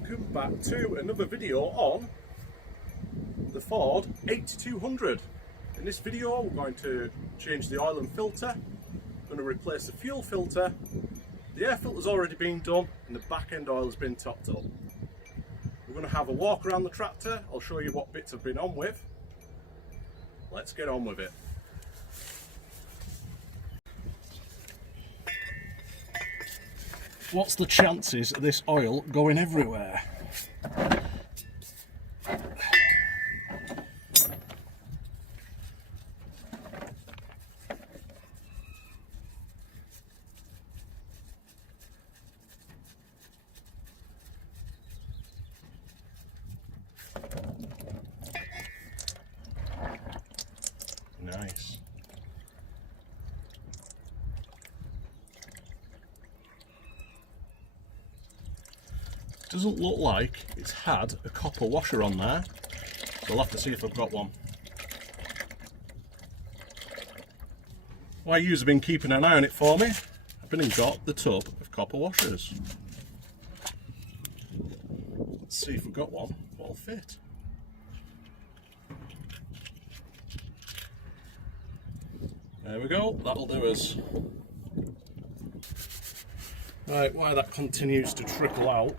welcome back to another video on the Ford 8200. In this video we're going to change the oil and filter, we're going to replace the fuel filter, the air filter's already been done and the back end oil has been topped up. We're going to have a walk around the tractor, I'll show you what bits I've been on with. Let's get on with it. What's the chances of this oil going everywhere? Nice. Doesn't look like it's had a copper washer on there, so I'll have to see if I've got one. Why you've been keeping an eye on it for me? I've been and got the tub of copper washers. Let's see if we've got one that'll fit. There we go, that'll do us. Right, while that continues to trickle out,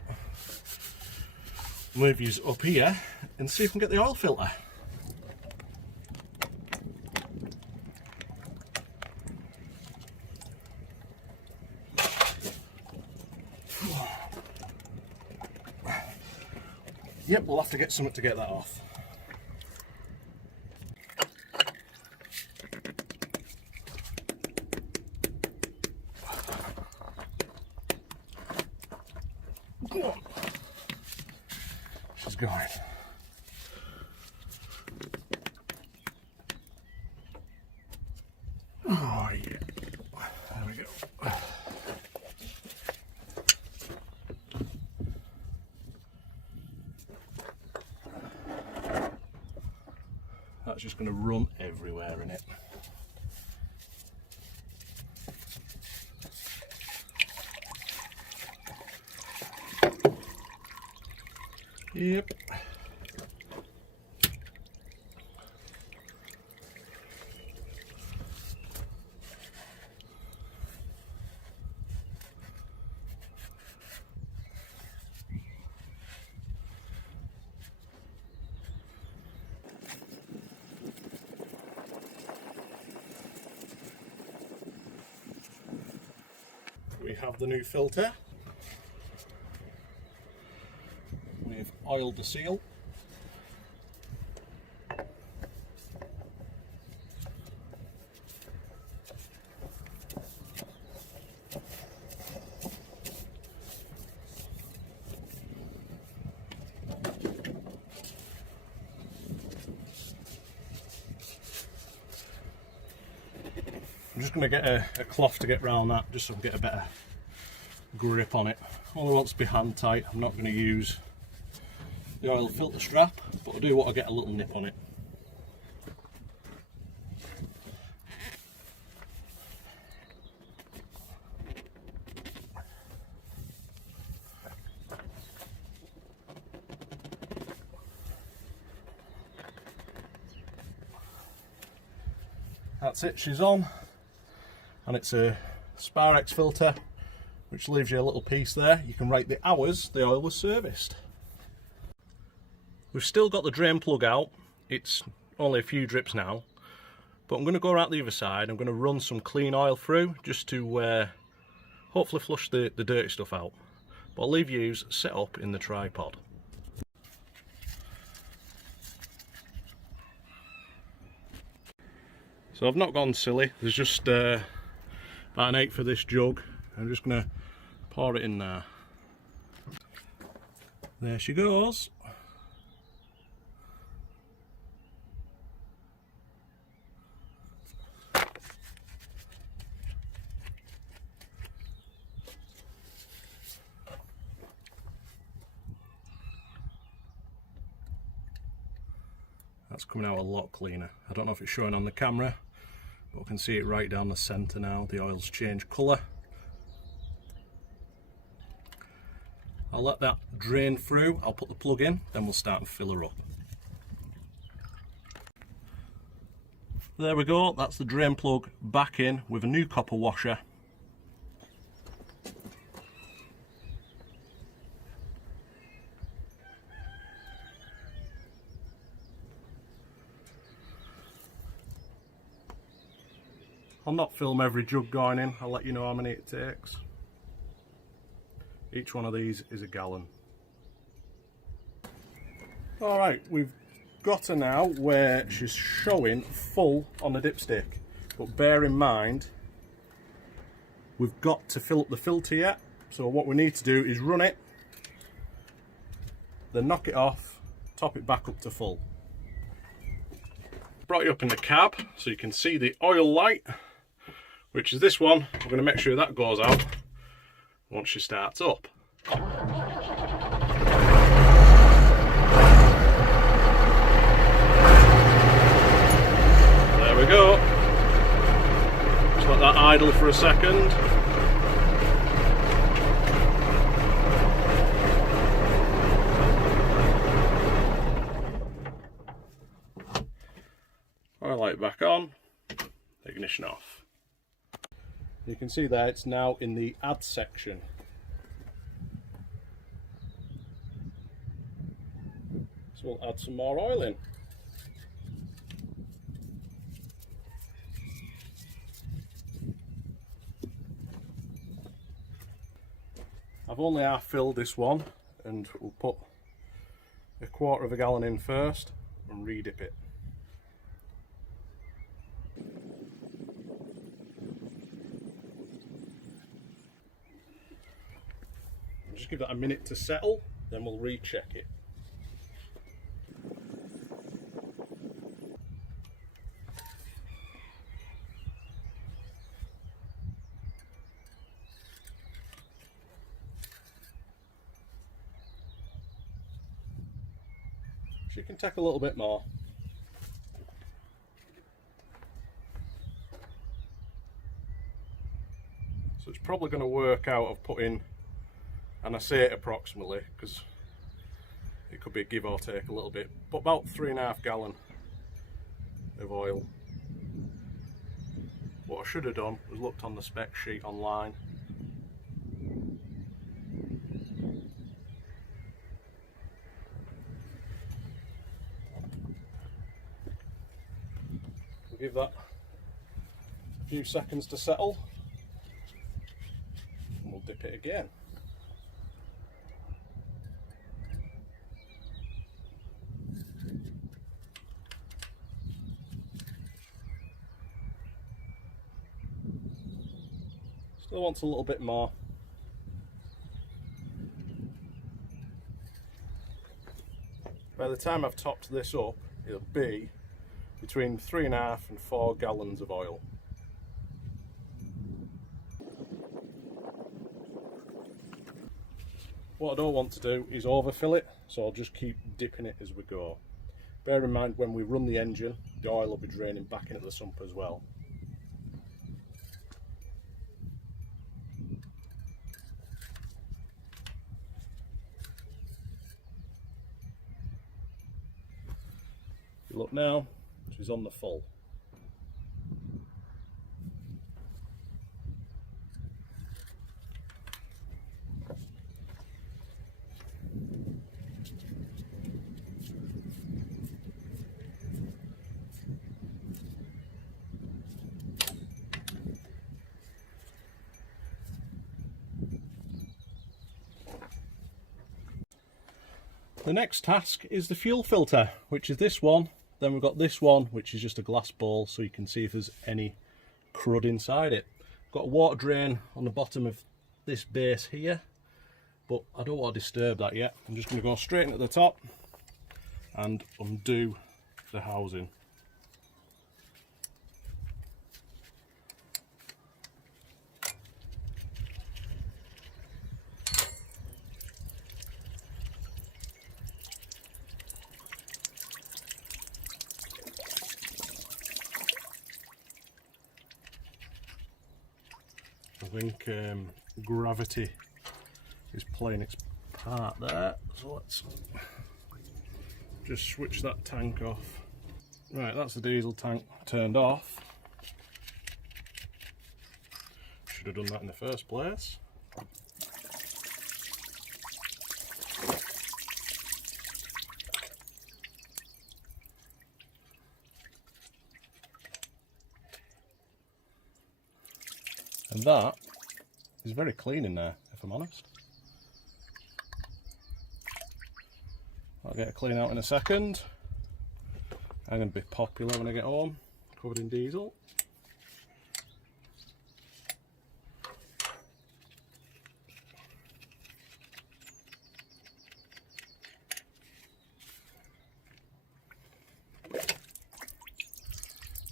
move these up here and see if we can get the oil filter. Yep, we'll have to get something to get that off. Go on. She's going. Oh yeah. There we go. That's just going to run everywhere in it. Yep. We have the new filter. We've oiled the seal. I'm just going to get a cloth to get round that, just so I can get a better grip on it. Only wants to be hand tight. I'm not going to use the oil filter strap, but I do want to get a little nip on it. That's it, she's on, and it's a Sparex filter, which leaves you a little piece there. You can write the hours the oil was serviced. We've still got the drain plug out. It's only a few drips now, but I'm going to go around the other side. I'm going to run some clean oil through just to hopefully flush the dirty stuff out. But I'll leave yous set up in the tripod. So I've not gone silly. There's just about an 1/8 for this jug. I'm just going to pour it in there. There she goes. That's coming out a lot cleaner. I don't know if it's showing on the camera, but I can see it right down the centre now. The oil's changed colour. I'll let that drain through, I'll put the plug in, then we'll start and fill her up. There we go, that's the drain plug back in with a new copper washer. I'll not film every jug going in, I'll let you know how many it takes. Each one of these is a gallon. Alright, we've got her now where she's showing full on the dipstick. But bear in mind, we've got to fill up the filter yet. So what we need to do is run it, then knock it off, top it back up to full. Brought you up in the cab so you can see the oil light, which is this one. We're going to make sure that goes out once she starts up. There we go. Just let that idle for a second. Oil light back on, ignition off. You can see there it's now in the add section. So we'll add some more oil in. I've only half filled this one, and we'll put 1/4 of a gallon in first and re-dip it. Just give that a minute to settle, then we'll recheck it. She can take a little bit more. So it's probably going to work out of putting, and I say it approximately because it could be a give or take a little bit, but about 3.5 gallon of oil. What I should have done was looked on the spec sheet online. We'll give that a few seconds to settle and we'll dip it again. Still wants a little bit more. By the time I've topped this up, it'll be between 3.5 and 4 gallons of oil. What I don't want to do is overfill it, so I'll just keep dipping it as we go. Bear in mind, when we run the engine, the oil will be draining back into the sump as well. If you look now, she's on the full. The next task is the fuel filter, which is this one. Then we've got this one, which is just a glass bowl, so you can see if there's any crud inside it. Got a water drain on the bottom of this base here, but I don't want to disturb that yet. I'm just going to go straight into the top and undo the housing. I think gravity is playing its part there, so let's just switch that tank off. Right, that's the diesel tank turned off. Should have done that in the first place. And that is very clean in there, if I'm honest. I'll get it clean out in a second. I'm going to be popular when I get home, covered in diesel.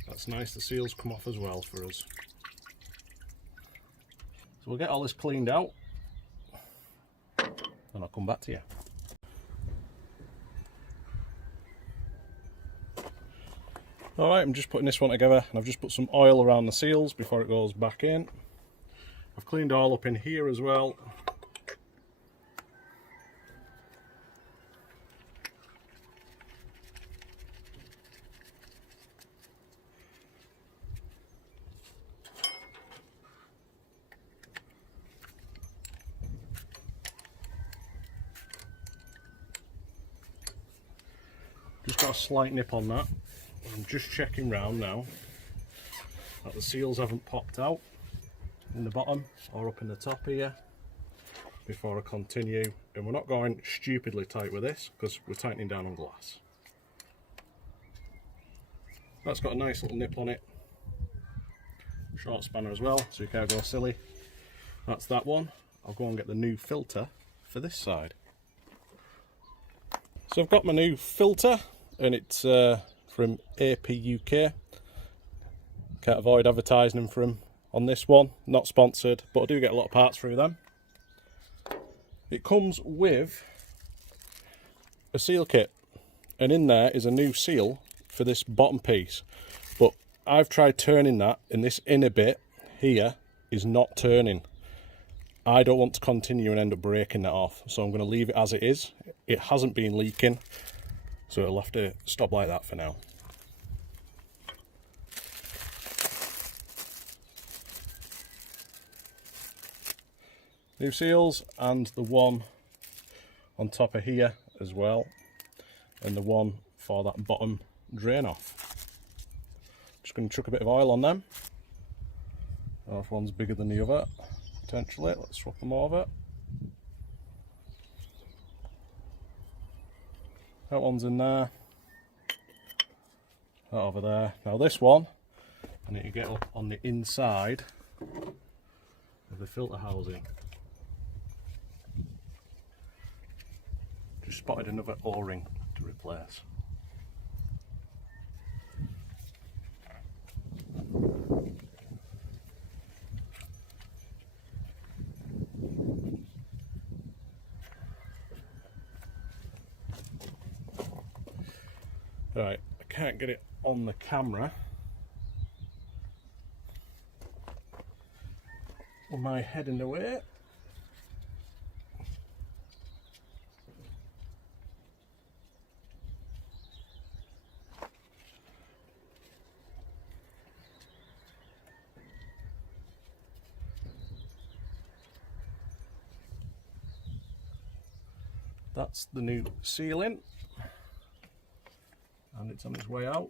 That's nice, the seals come off as well for us. So we'll get all this cleaned out and I'll come back to you. Alright, I'm just putting this one together and I've just put some oil around the seals before it goes back in. I've cleaned all up in here as well. Just got a slight nip on that. I'm just checking round now that the seals haven't popped out in the bottom or up in the top here before I continue. And we're not going stupidly tight with this because we're tightening down on glass. That's got a nice little nip on it. Short spanner as well, so you can't go silly. That's that one. I'll go and get the new filter for this side. So I've got my new filter and it's from AP UK. Can't avoid advertising them for them on this one. Not sponsored, but I do get a lot of parts through them. It comes with a seal kit, and in there is a new seal for this bottom piece. But I've tried turning that, and this inner bit here is not turning. I don't want to continue and end up breaking that off, so I'm going to leave it as it is. It hasn't been leaking, so it'll have to stop like that for now. New seals, and the one on top of here as well, and the one for that bottom drain off. Just going to chuck a bit of oil on them. Oh, if one's bigger than the other, potentially. Let's swap them over. That one's in there. That over there. Now this one, I need to get up on the inside of the filter housing. Just spotted another O-ring to replace. Right, I can't get it on the camera with my head in the way. That's the new sealing, and it's on its way out.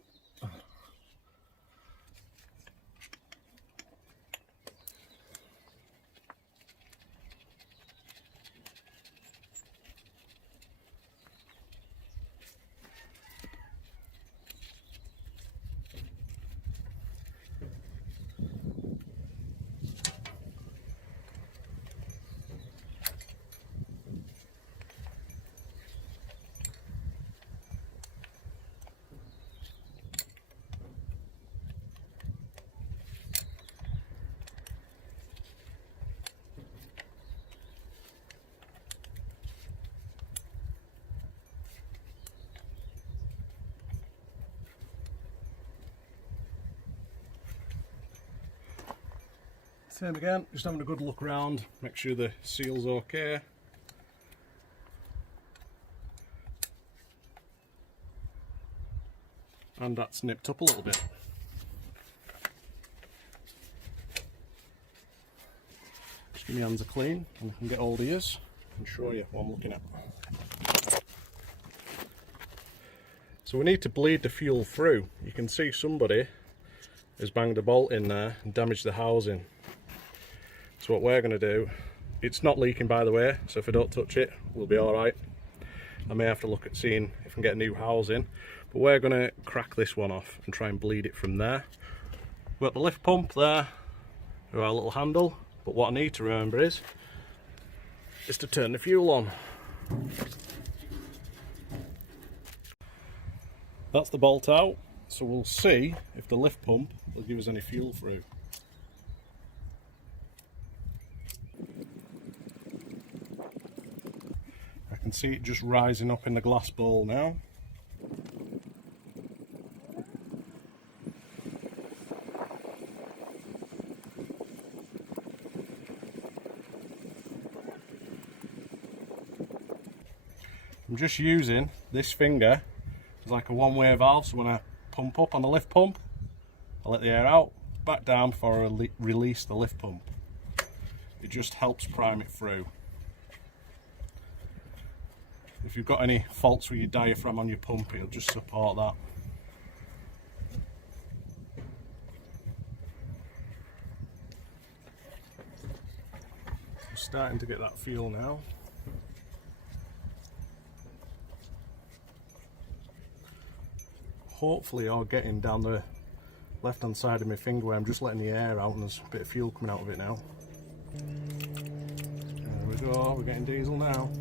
Same again, just having a good look around, make sure the seal's okay. And that's nipped up a little bit. Just give me hands are clean and I can get hold of yours and show you what I'm looking at. So we need to bleed the fuel through. You can see somebody has banged a bolt in there and damaged the housing. So what we're going to do, it's not leaking by the way, so if I don't touch it, we'll be alright. I may have to look at seeing if I can get a new housing, but we're going to crack this one off and try and bleed it from there. We've got the lift pump there with our little handle, but what I need to remember is to turn the fuel on. That's the bolt out, so we'll see if the lift pump will give us any fuel through. I can see it just rising up in the glass bowl now. I'm just using this finger as like a one-way valve, so when I pump up on the lift pump, I let the air out, back down before I release the lift pump. It just helps prime it through. If you've got any faults with your diaphragm on your pump, it'll just support that. I'm starting to get that feel now. Hopefully you're getting down the left hand side of my finger where I'm just letting the air out and there's a bit of fuel coming out of it now. There we go, we're getting diesel now.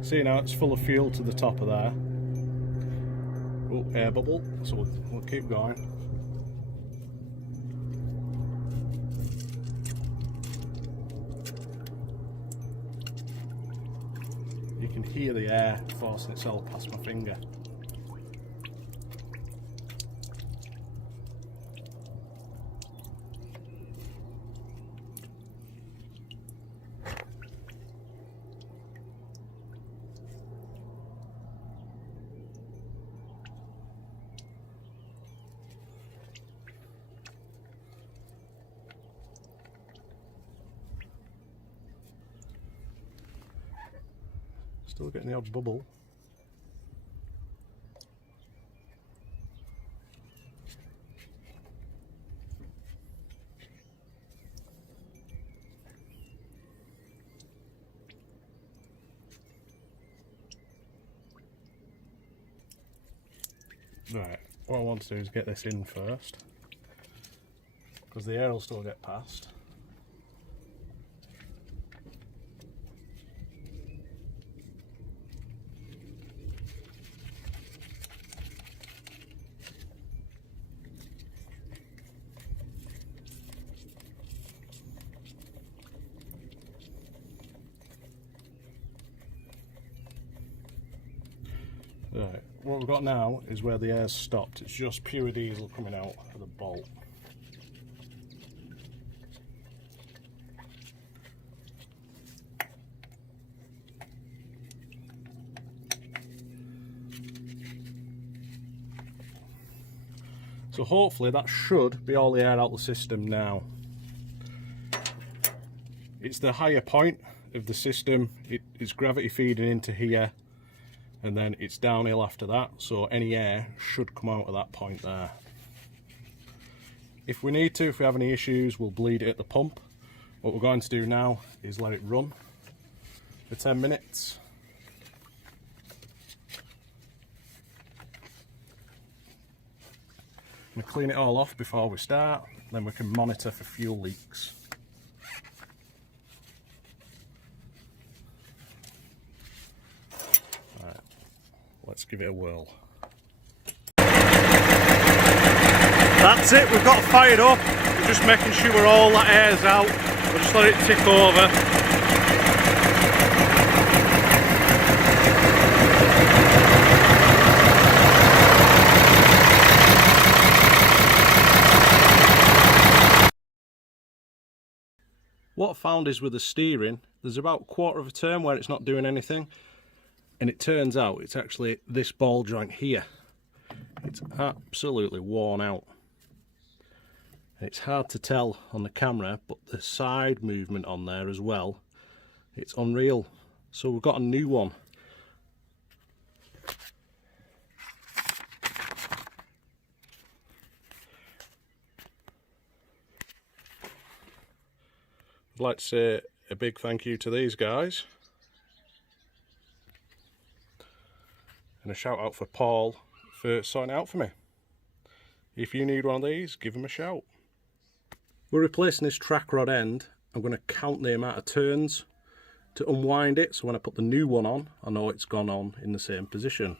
See now it's full of fuel to the top of there. Oh, air bubble, so we'll keep going. You can hear the air forcing itself past my finger. Still getting the odd bubble. Right, what I want to do is get this in first, because the air will still get past. Right, what we've got now is where the air's stopped. It's just pure diesel coming out of the bolt. So hopefully that should be all the air out of the system now. It's the higher point of the system. It's gravity feeding into here, and then it's downhill after that, so any air should come out at that point there. If we need to, if we have any issues, we'll bleed it at the pump. What we're going to do now is let it run for 10 minutes. I'm going to clean it all off before we start, then we can monitor for fuel leaks. Let's give it a whirl. That's it, we've got it fired up. We're just making sure all that air's out. We'll just let it tick over. found is with the steering, there's about a quarter of a turn where it's not doing anything, and it turns out it's actually this ball joint here. It's absolutely worn out. It's hard to tell on the camera, but the side movement on there as well, it's unreal. So we've got a new one. I'd like to say a big thank you to these guys. And a shout out for Paul for sorting it out for me. If you need one of these, give him a shout. We're replacing this track rod end. I'm going to count the amount of turns to unwind it, so when I put the new one on, I know it's gone on in the same position.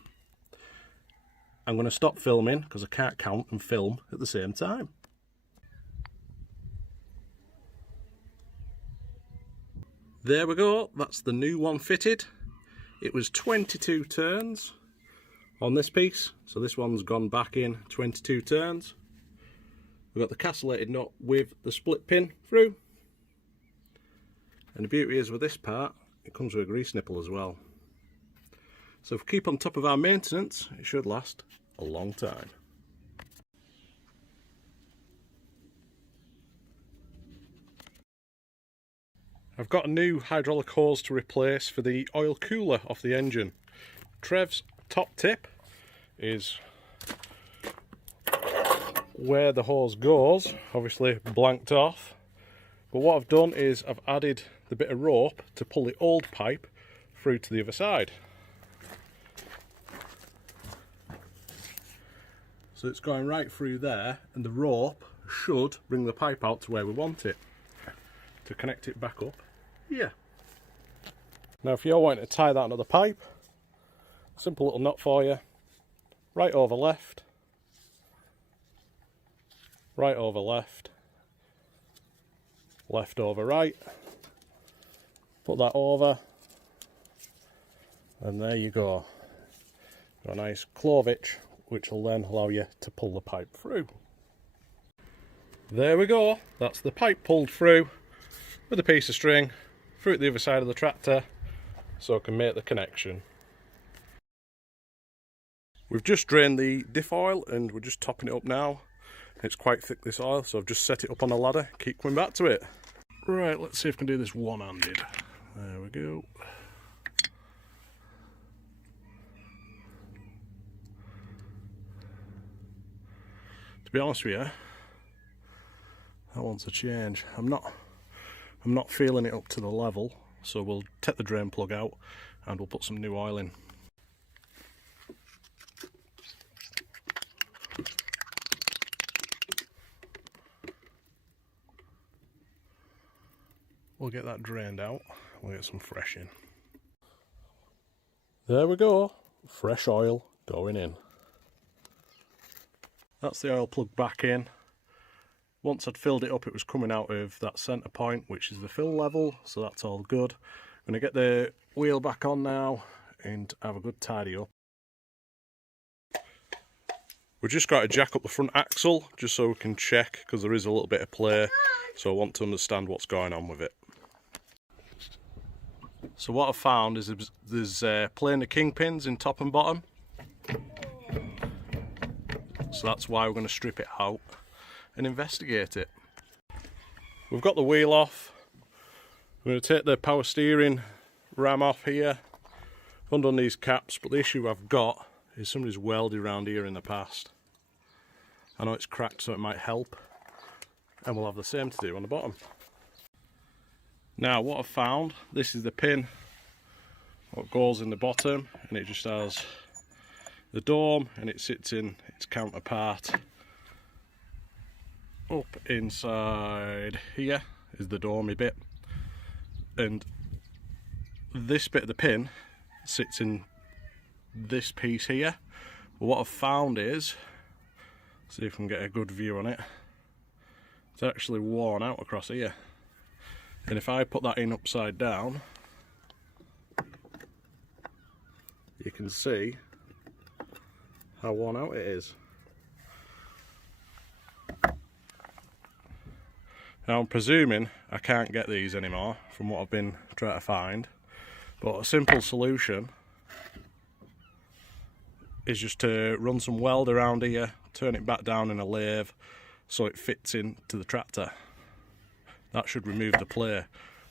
I'm going to stop filming because I can't count and film at the same time. There we go, that's the new one fitted. It was 22 turns on this piece, so this one's gone back in 22 turns. We've got the castellated nut with the split pin through. And the beauty is with this part, it comes with a grease nipple as well. So if we keep on top of our maintenance, it should last a long time. I've got a new hydraulic hose to replace for the oil cooler off the engine. Trev's top tip is where the hose goes, obviously blanked off. But what I've done is I've added the bit of rope to pull the old pipe through to the other side. So it's going right through there, and the rope should bring the pipe out to where we want it to connect it back up. Yeah. Now if you're wanting to tie that onto the pipe, simple little knot for you. Right over left, right over left, left over right. Put that over, and there you go. Got a nice clovitch, which will then allow you to pull the pipe through. There we go, that's the pipe pulled through with a piece of string through at the other side of the tractor so I can make the connection. We've just drained the diff oil and we're just topping it up now. It's quite thick, this oil, so I've just set it up on a ladder, keep coming back to it. Right, let's see if I can do this one-handed. There we go. To be honest with you, that wants a change. I'm not feeling it up to the level, so we'll take the drain plug out and we'll put some new oil in. We'll get that drained out, we'll get some fresh in. There we go, fresh oil going in. That's the oil plug back in. Once I'd filled it up, it was coming out of that centre point, which is the fill level, so that's all good. I'm going to get the wheel back on now and have a good tidy up. We've just got to jack up the front axle just so we can check, because there is a little bit of play, so I want to understand what's going on with it. So what I've found is there's planar kingpins in top and bottom, so that's why we're going to strip it out and investigate it. We've got the wheel off. We're going to take the power steering ram off here, undone these caps, but the issue I've got is somebody's welded around here in the past. I know it's cracked, so it might help, and we'll have the same to do on the bottom. Now what I've found, this is the pin what goes in the bottom, and it just has the dome and it sits in its counterpart. Up inside here is the domey bit, and this bit of the pin sits in this piece here. But what I've found is, see if I can get a good view on it, it's actually worn out across here, and if I put that in upside down, you can see how worn out it is. Now I'm presuming I can't get these anymore from what I've been trying to find. But a simple solution is just to run some weld around here, turn it back down in a lathe so it fits into the tractor. That should remove the play.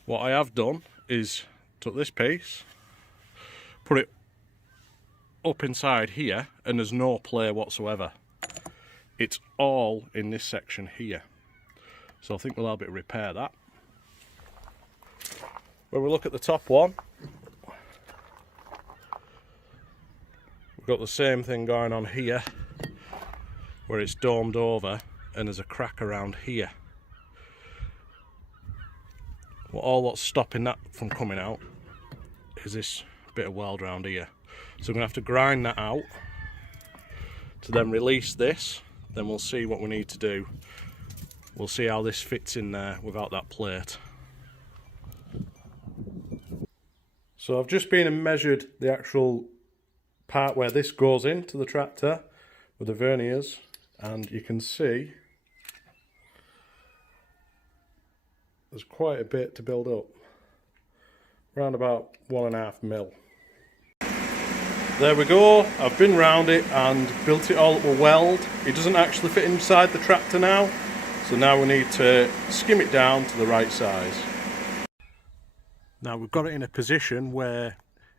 What I have done is took this piece, put it up inside here, and there's no play whatsoever. It's all in this section here. So I think we'll have to repair that. When we look at the top one, we've got the same thing going on here, where it's domed over and there's a crack around here. Well, all what's stopping that from coming out is this bit of weld around here. So I'm going to have to grind that out to then release this. Then we'll see what we need to do. We'll see how this fits in there without that plate. So I've just been and measured the actual part where this goes into the tractor with the verniers, and you can see there's quite a bit to build up. Around about 1.5 mil. There we go, I've been round it and built it all up with weld. It doesn't actually fit inside the tractor now, so now we need to skim it down to the right size. Now we've got it in a position where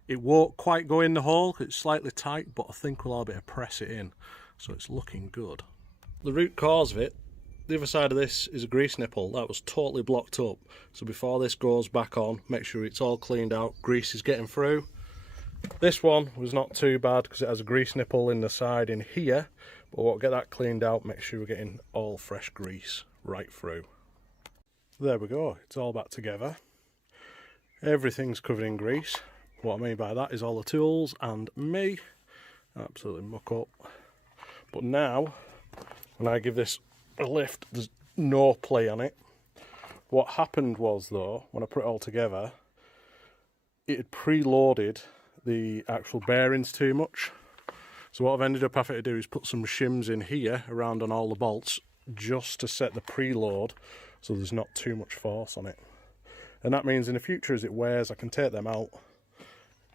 it won't quite go in the hole, it's slightly tight, but I think we'll all be able to press it in, so it's looking good. The root cause of it, the other side of this is a grease nipple that was totally blocked up, so before this goes back on, make sure it's all cleaned out, grease is getting through. This one was not too bad because it has a grease nipple in the side in here, but we'll get that cleaned out, make sure we're getting all fresh grease right through. There we go, it's all back together. Everything's covered in grease. What I mean by that is all the tools and me. Absolutely muck up. But now, when I give this a lift, there's no play on it. What happened was though, when I put it all together, it had preloaded the actual bearings too much. So what I've ended up having to do is put some shims in here around on all the bolts just to set the preload so there's not too much force on it. And that means in the future as it wears I can take them out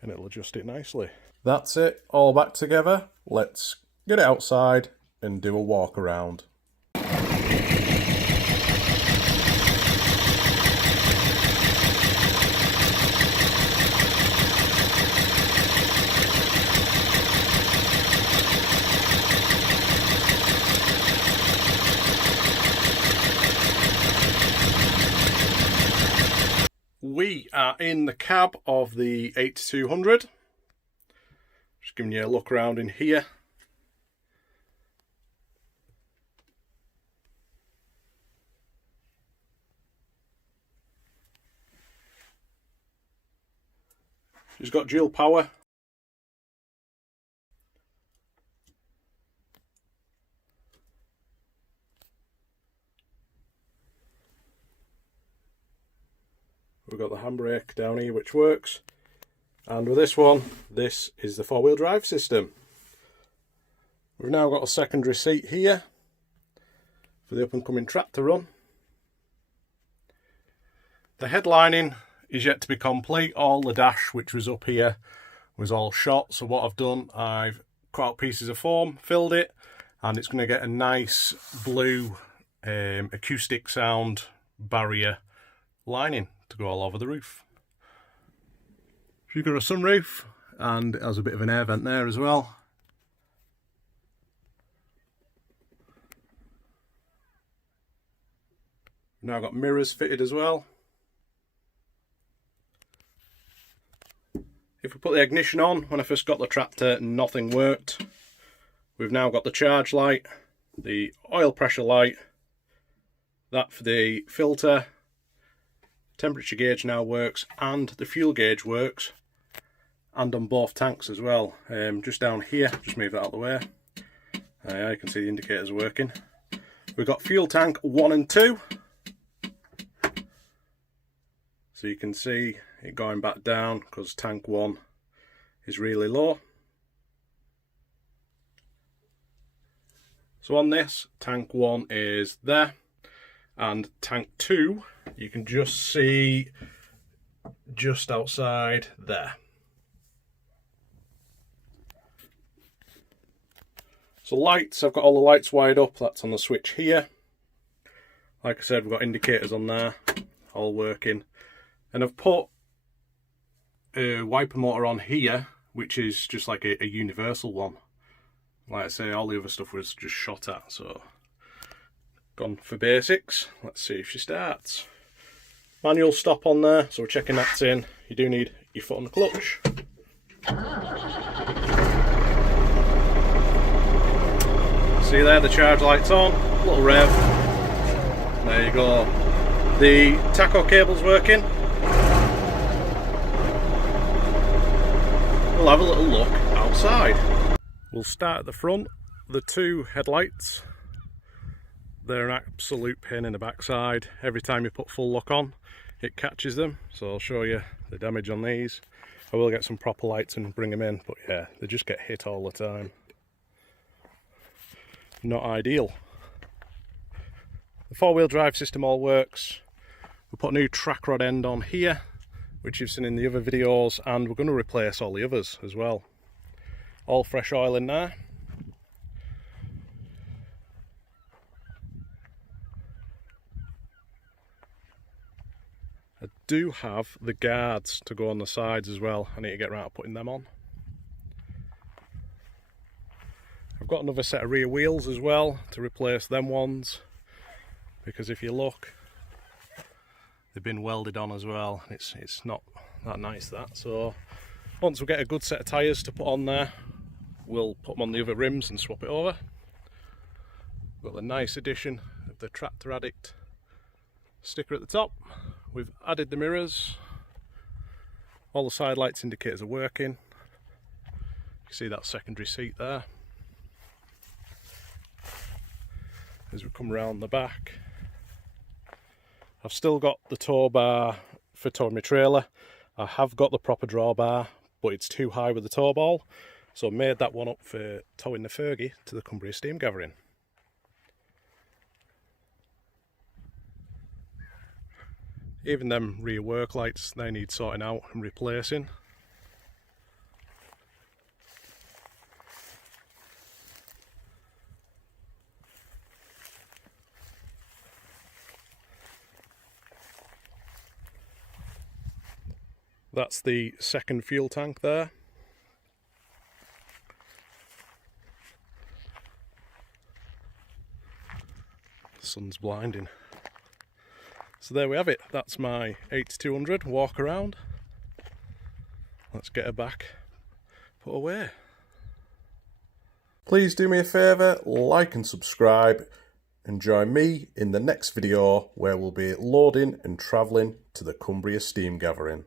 and it'll adjust it nicely. That's it, all back together. Let's get it outside and do a walk around. We are in the cab of the 8200. Just giving you a look around in here. She's got dual power. We've got the handbrake down here which works, and with this one, this is the four-wheel drive system. We've now got a secondary seat here for the up and coming tractor run. The headlining is yet to be complete. All the dash which was up here was all shot, so what I've done, I've cut out pieces of foam, filled it, and it's going to get a nice blue acoustic sound barrier lining to go all over the roof. You've got a sunroof and it has a bit of an air vent there as well. Now got mirrors fitted as well. If we put the ignition on, when I first got the tractor nothing worked. We've now got the charge light, the oil pressure light, that for the filter, temperature gauge now works, and the fuel gauge works, and on both tanks as well. Just down here, just move that out of the way. You can see the indicators working. We've got fuel tank 1 and 2. So you can see it going back down because tank 1 is really low. So on this, tank 1 is there, and tank 2 you can just see just outside there. So lights, I've got all the lights wired up, that's on the switch here. Like I said, we've got indicators on there, all working. And I've put a wiper motor on here, which is just like a universal one. Like I say, all the other stuff was just shot at, so gone for basics. Let's see if she starts. Manual stop on there, so we're checking that's in. You do need your foot on the clutch. See there, the charge light's on, little rev. There you go. The tacho cable's working. We'll have a little look outside. We'll start at the front. The two headlights, they're an absolute pain in the backside. Every time you put full lock on, it catches them. So I'll show you the damage on these. I will get some proper lights and bring them in, but yeah, they just get hit all the time. Not ideal. The four-wheel drive system all works. We put a new track rod end on here, which you've seen in the other videos, and we're going to replace all the others as well. All fresh oil in there. I do have the guards to go on the sides as well. I need to get around to putting them on. I've got another set of rear wheels as well to replace them ones, because if you look, they've been welded on as well. It's not that nice, that. So once we get a good set of tyres to put on there, we'll put them on the other rims and swap it over. Got the nice addition of the Tractor Addict sticker at the top. We've added the mirrors. All the side lights indicators are working. You can see that secondary seat there. As we come around the back, I've still got the tow bar for towing my trailer. I have got the proper drawbar, but it's too high with the tow ball, so I made that one up for towing the Fergie to the Cumbria steam gathering. Even them rear work lights, they need sorting out and replacing. That's the second fuel tank there. The sun's blinding. So there we have it. That's my 8200 walk around. Let's get her back, put away. Please do me a favour, like and subscribe, and join me in the next video where we'll be loading and travelling to the Cumbria steam gathering.